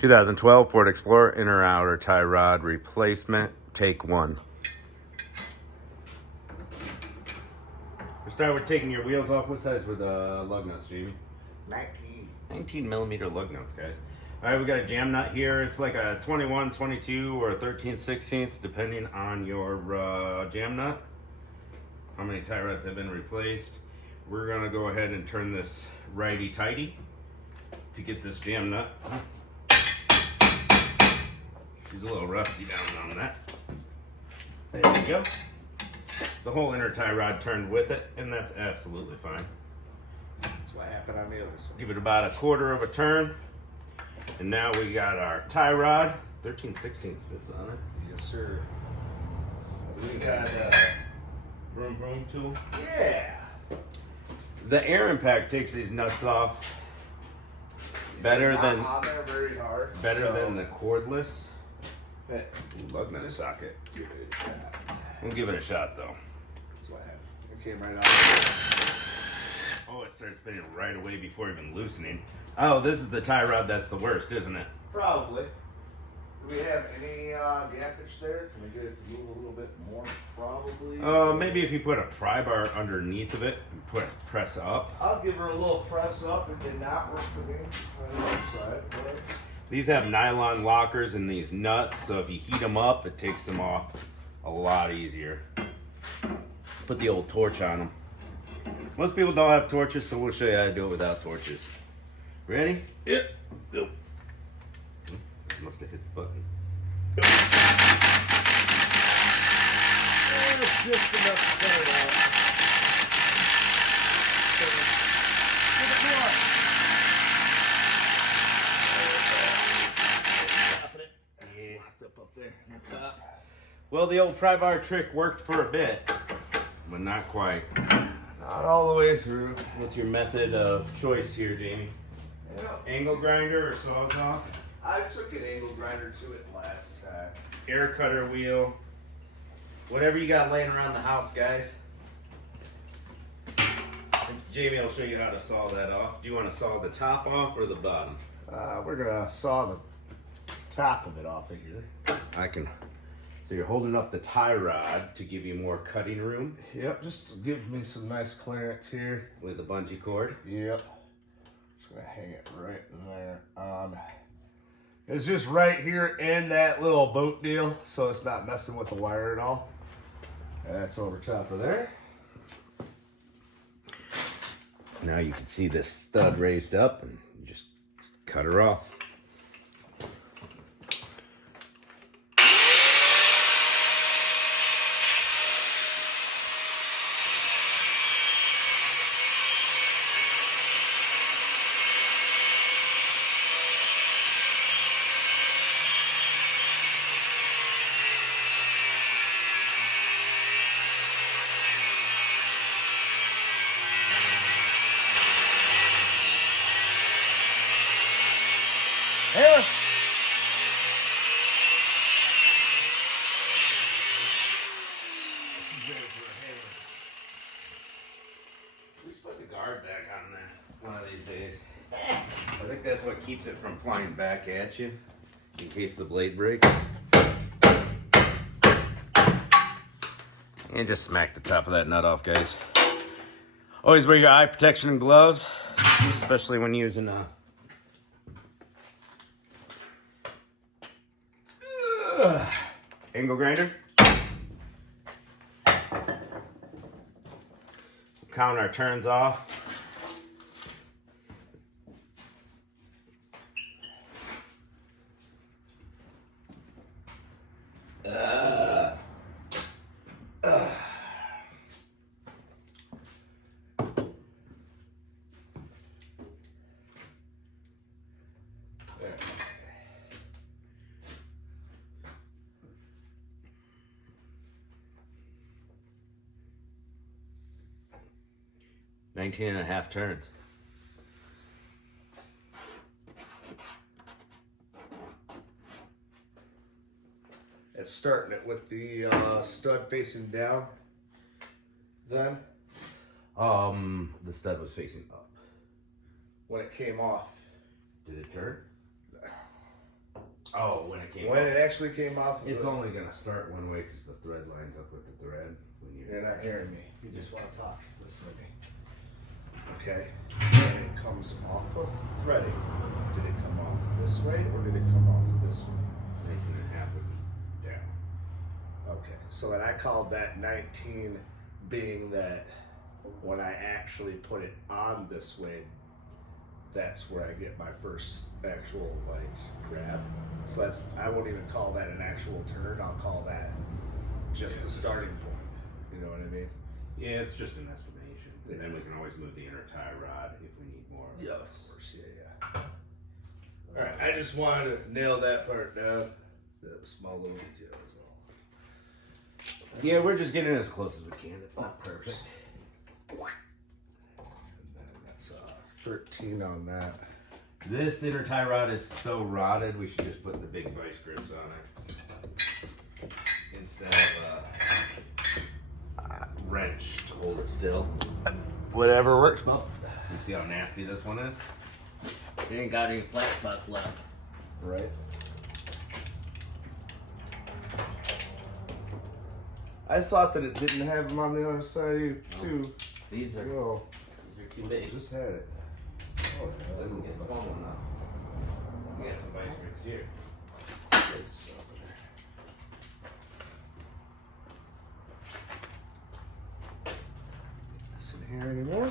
2012 Ford Explorer inner outer tie rod replacement, take one. We'll start with taking your wheels off. What size were the lug nuts, Jamie? 19 millimeter lug nuts, guys. All right, we got a jam nut here. It's like a 21, 22, or 13/16, depending on your jam nut. How many tie rods have been replaced. We're gonna go ahead and turn this righty-tighty to get this jam nut. She's a little rusty down on that. There you go. The whole inner tie rod turned with it, and that's absolutely fine. That's what happened on the other side. Give it about a quarter of a turn. And now we got our tie rod. 13/16 fits on it. Yes, sir. We got vroom vroom tool. Yeah. The air impact takes these nuts off better Not than on there very hard. than the cordless Hey, lug nut socket. give it a shot. We'll give it a shot though. That's what happened. It came right out. Oh, it started spinning right away before even loosening. Oh, this is the tie rod that's the worst, isn't it? Probably. Do we have any gappage there? Can we get it to move a little bit more? Probably. Maybe if you put a pry bar underneath of it and press up. I'll give her a little press up. It did not work for me on the other side. But These have nylon lockers in these nuts, so if you heat them up, it takes them off a lot easier. Put the old torch on them. Most people don't have torches, so we'll show you how to do it without torches. Ready? Yep. Go. Must have hit the button. It's just enough to cut it out. Yeah. Locked up there on the top. Well, the old pry bar trick worked for a bit, but not quite. Not all the way through. What's your method of choice here, Jamie? Yep. Angle grinder or Sawzall? I took an angle grinder to it last time. Air cutter wheel. Whatever you got laying around the house, guys. And Jamie will show you how to saw that off. Do you want to saw the top off or the bottom? We're gonna saw the top of it off of here. I can. So you're holding up the tie rod to give you more cutting room Yep, just to give me some nice clearance here. with the bungee cord. Yep. Just gonna hang it right in there. It's just right here in that little boat deal, so it's not messing with the wire at all. And that's over top of there. Now you can see this stud raised up and you just cut her off. Hammer! We should put the guard back on that one of these days. I think that's what keeps it from flying back at you in case the blade breaks. And just smack the top of that nut off, guys. Always wear your eye protection and gloves, especially when using angle grinder. Count our turns off. There. 19 and a half turns. It's starting it with the stud facing down. Then, The stud was facing up. when it came off, Did it turn? Oh, when it came When off. it actually came off. It's only gonna start one way because the thread lines up with the thread. When You're not hearing me. You just want to talk. Listen to me. Okay. When it comes off of threading, did it come off this way or did it come off this way? making it half of it down. Okay. So and I called that 19 being that when I actually put it on this way, that's where I get my first actual like grab. So that's, I won't even call that an actual turn. I'll call that just the starting point. You know what I mean? Yeah, it's just an estimation. And then we can always move the inner tie rod if we need more. Yeah, of course. Yeah. All right. I just wanted to nail that part down. That small little detail is all. Yeah, we're just getting as close as we can. It's not perfect. And then that's 13 on that. This inner tie rod is so rotted, we should just put the big vice grips on it instead of a wrench to hold it still. Whatever works, Mo. You see how nasty this one is? You ain't got any flat spots left. Right. I thought that it didn't have them on the other side too. These are Well, too big. just had it. Oh, yeah. Doesn't get small enough. We got some vice grips here. This in here anymore?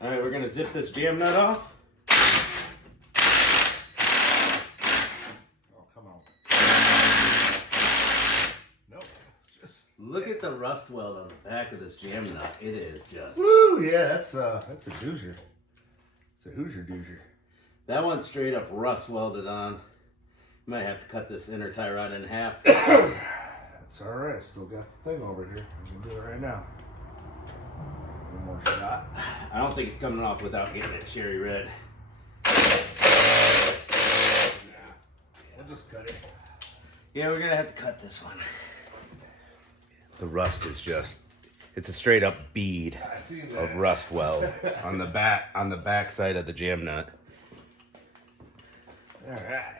All right, we're gonna zip this jam nut off. Oh, come on. Nope. Just. Look at the rust weld on the back of this jam nut. It is just. Woo! Yeah, that's a doozer. It's a Hoosier doozer. That one's straight up rust welded on. Might have to cut this inner tie rod in half. That's all right. Still got the thing over here. I'm gonna do it right now. One more shot. I don't think it's coming off without getting it cherry red. We'll just cut it. Yeah, we're gonna have to cut this one. The rust is just—it's a straight up bead I see that. of rust weld on the back side of the jam nut. All right.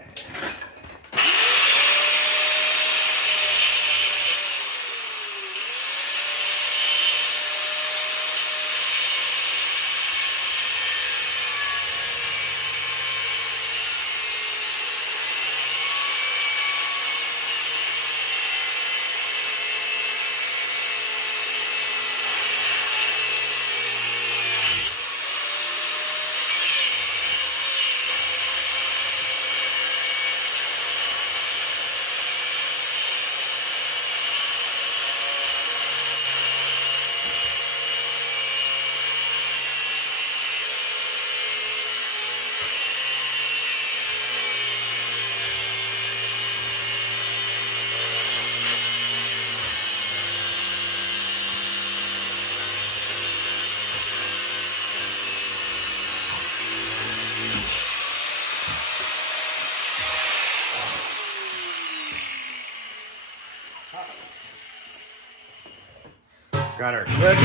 Got our clip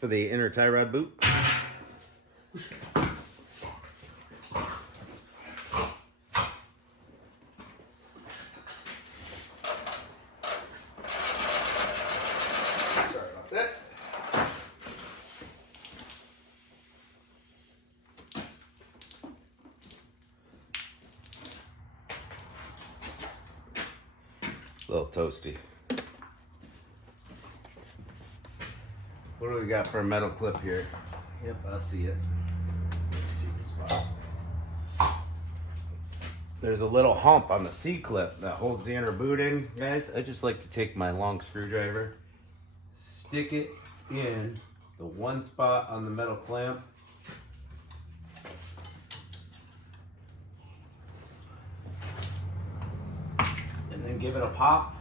for the inner tie rod boot. Sorry about that. A little toasty. What do we got for a metal clip here? Yep, I see it. See the spot. There's a little hump on the C-clip that holds the inner boot in, guys. I just like to take my long screwdriver, stick it in the one spot on the metal clamp, and then give it a pop.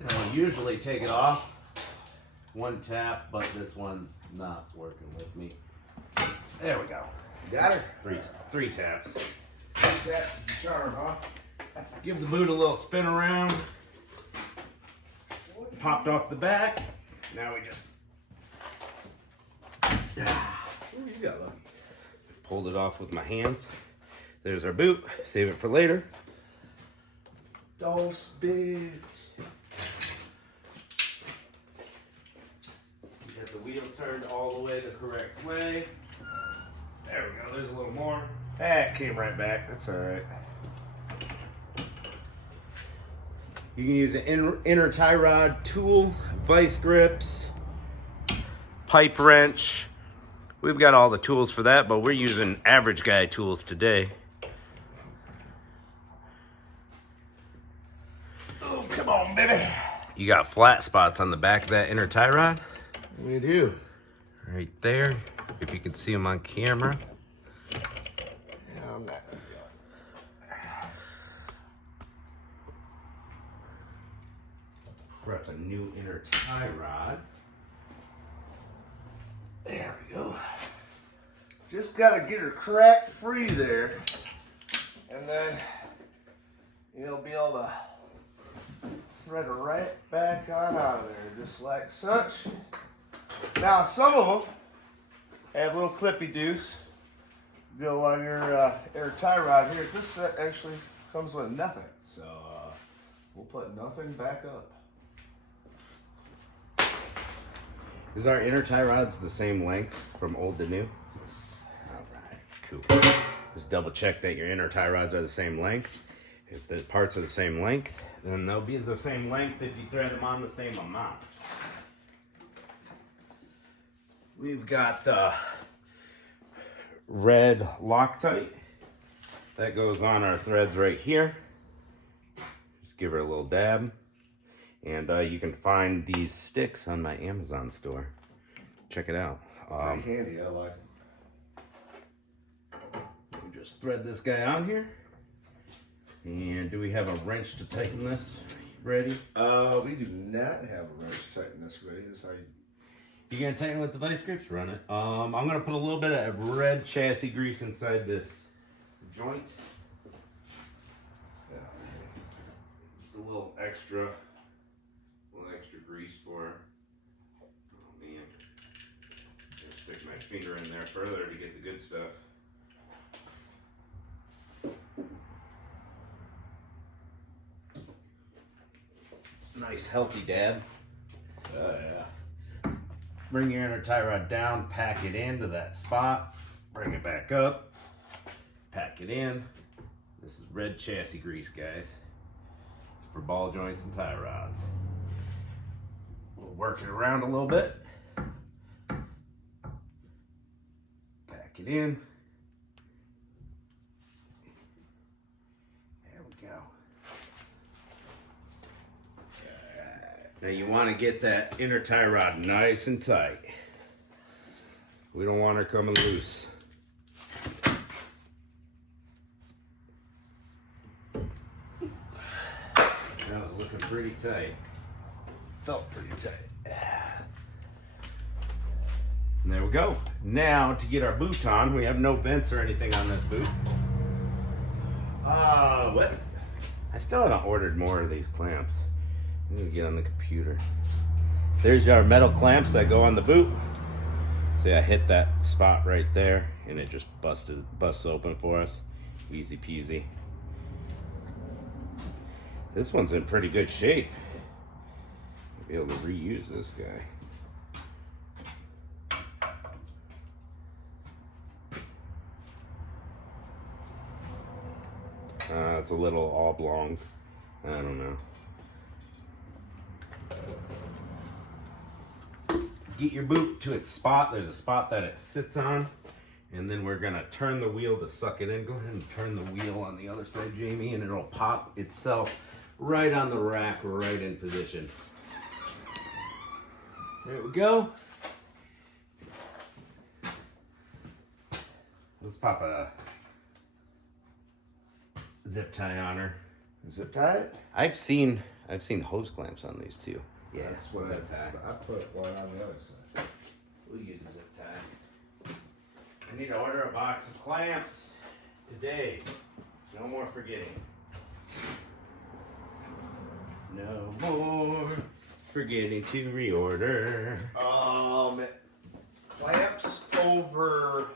And I'll usually take it off. One tap, but this one's not working with me. There we go. Got her. Three taps. That's the charm, huh? Give the boot a little spin around. Popped off the back. Now we just Ooh, you got lucky. pulled it off with my hands. There's our boot. Save it for later. Dolph's boot. Get the wheel turned all the way the correct way. There we go. There's a little more. That came right back. That's all right. You can use an inner tie rod tool, vice grips, pipe wrench. We've got all the tools for that, but we're using average guy tools today. Oh, come on, baby. You got flat spots on the back of that inner tie rod. We do. Right there, if you can see them on camera. Yeah, I'm not gonna be Prep a new inner tie rod. There we go. Just gotta get her crack free there. And then you'll be able to thread her right back on out of there, just like such. Now, some of them have little clippy doos go on your inner tie rod here. This set actually comes with nothing, so we'll put nothing back up. Is our inner tie rods the same length from old to new? All right. Cool. Just double check that your inner tie rods are the same length. If the parts are the same length, then they'll be the same length if you thread them on the same amount. We've got red Loctite. That goes on our threads right here. Just give her a little dab. And you can find these sticks on my Amazon store. Check it out. Pretty handy, I like them. We just thread this guy on here. And do we have a wrench to tighten this ready? We do not have a wrench to tighten this ready. This is how You gonna tighten with the vice grips? Run it. I'm gonna put a little bit of red chassis grease inside this joint. yeah. Just a little extra grease for her. Oh man. Gotta stick my finger in there further to get the good stuff. Nice healthy dab. Oh yeah. Bring your inner tie rod down, pack it into that spot, bring it back up, pack it in. This is red chassis grease, guys. It's for ball joints and tie rods. We'll work it around a little bit. Pack it in. There we go. Now you want to get that inner tie rod nice and tight. We don't want her coming loose. That was looking pretty tight. Felt pretty tight. And there we go. Now to get our boot on, we have no vents or anything on this boot. What? I still haven't ordered more of these clamps. I need to get on the computer. There's our metal clamps that go on the boot. See, I hit that spot right there and it just busts open for us. Easy peasy. This one's in pretty good shape. I'll be able to reuse this guy. It's a little oblong. I don't know. Get your boot to its spot. There's a spot that it sits on. And then we're gonna turn the wheel to suck it in. Go ahead and turn the wheel on the other side, Jamie, and it'll pop itself right on the rack, right in position. There we go. Let's pop a zip tie on her. Zip tie it? I've seen hose clamps on these too. Yeah, That's what zip tie. I put one on the other side. We'll use a zip tie. I need to order a box of clamps today. No more forgetting. No more forgetting to reorder. Clamps over.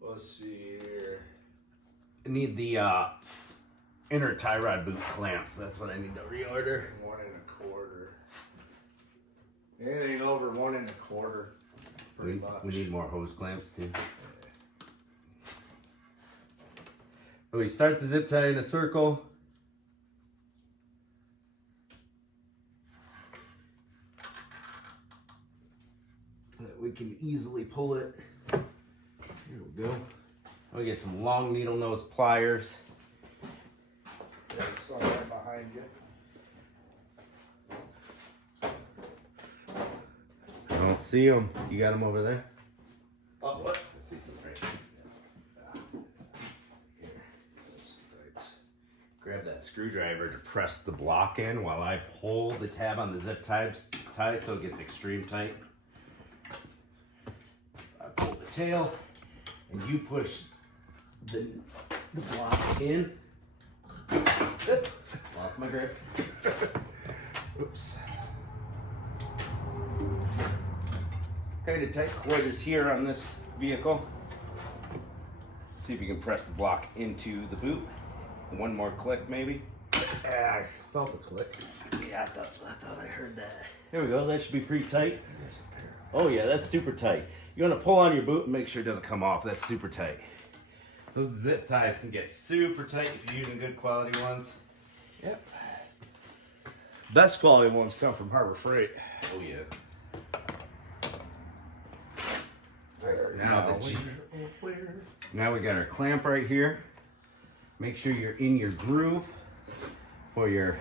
Let's see here. I need the inner tie rod boot clamps. That's what I need to reorder. 1 1/4. Anything over 1 1/4. Pretty much. We need more hose clamps too. So we start the zip tie in a circle. So that we can easily pull it. Here we go. We get some long needle nose pliers. There's some right behind you. I don't see them. You got them over there? Oh, what? I see some right here. Grab that screwdriver to press the block in while I pull the tab on the zip tie so it gets extreme tight. I pull the tail and you push the block in. Lost my grip. Oops. Kind of tight quarters here on this vehicle. See if you can press the block into the boot. One more click maybe. I felt a click. Yeah, I thought I heard that. There we go, that should be pretty tight. Oh yeah, that's super tight. You want to pull on your boot and make sure it doesn't come off. That's super tight. Those zip ties can get super tight if you're using good quality ones. Yep. Best quality ones come from Harbor Freight. Oh yeah. Now we got our clamp right here. Make sure you're in your groove for your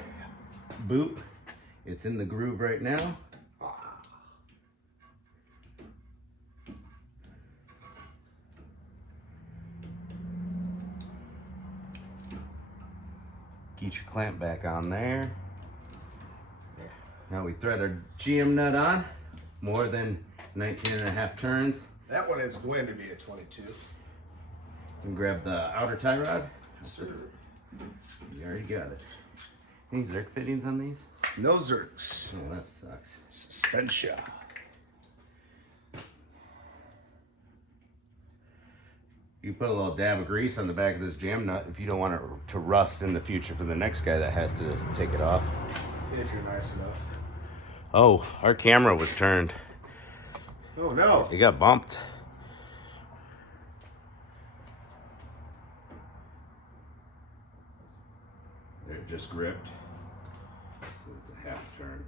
boot. It's in the groove right now. Get your clamp back on there. Now we thread our GM nut on, more than 19.5 turns. That one is going to be a 22. And grab the outer tie rod. Sir. You already got it. Any zerk fittings on these? No zerks. Oh, that sucks. Suspension. You put a little dab of grease on the back of this jam nut if you don't want it to rust in the future for the next guy that has to take it off. If you're nice enough. Oh, our camera was turned. Oh no. It got bumped. It just gripped. So it's a half turn.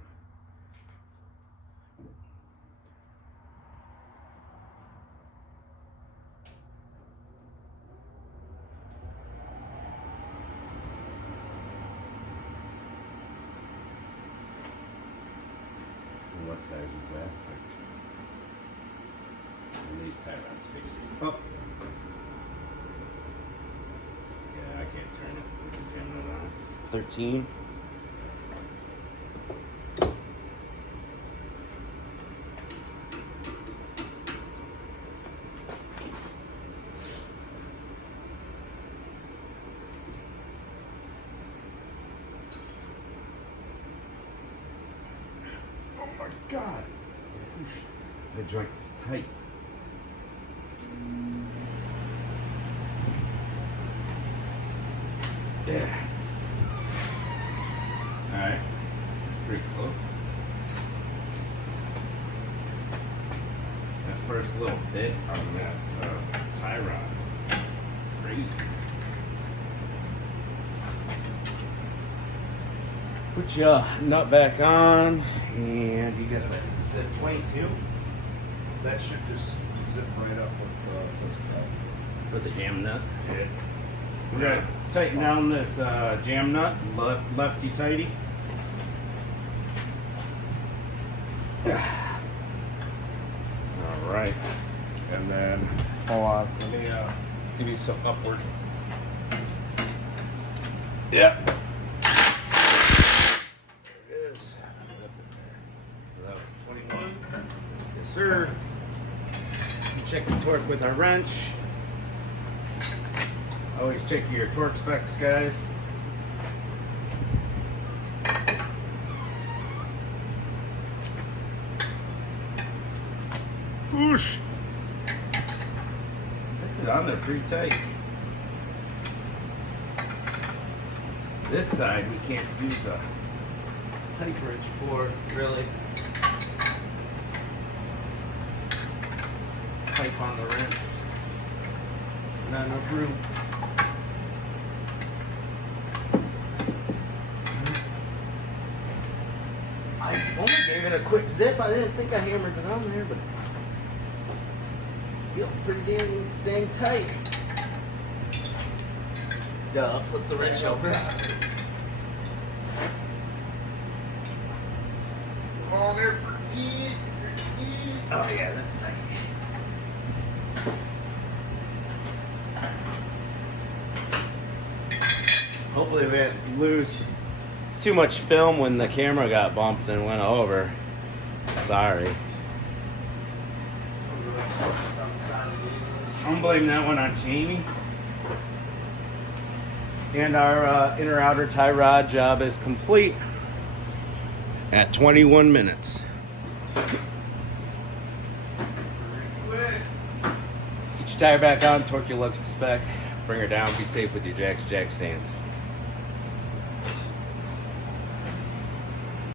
What size was that? And these tie rods facing. Oh. Yeah, I can't turn it. We can jam it on. 13. Oh my God. The joint is tight. Yeah. Alright. Pretty close. That first little bit on that tie rod. Crazy. Put your nut back on, and you got a zip 22 That should just zip right up with what's it called? for the jam nut. Yeah. We're gonna tighten down this jam nut, lefty tighty. All right. And then, hold on, let me give you some upward. Yep. There it is. That was 21. Yes, sir. Check the torque with our wrench. Always check your torque specs, guys. Whoosh! Kept it on there pretty tight. This side we can't use a pipe wrench for, really. Pipe on the wrench. Not enough room. I only gave it a quick zip. I didn't think I hammered it on there, but feels pretty dang tight. Duh, flip the wrench over. Come on there. Oh yeah, that's tight. Hopefully we didn't lose too much film when the camera got bumped and went over. Sorry. I'm blaming that one on Jamie. And our inner outer tie rod job is complete at 21 minutes. Get your tire back on, torque your lugs to spec, bring her down, be safe with your jack stands.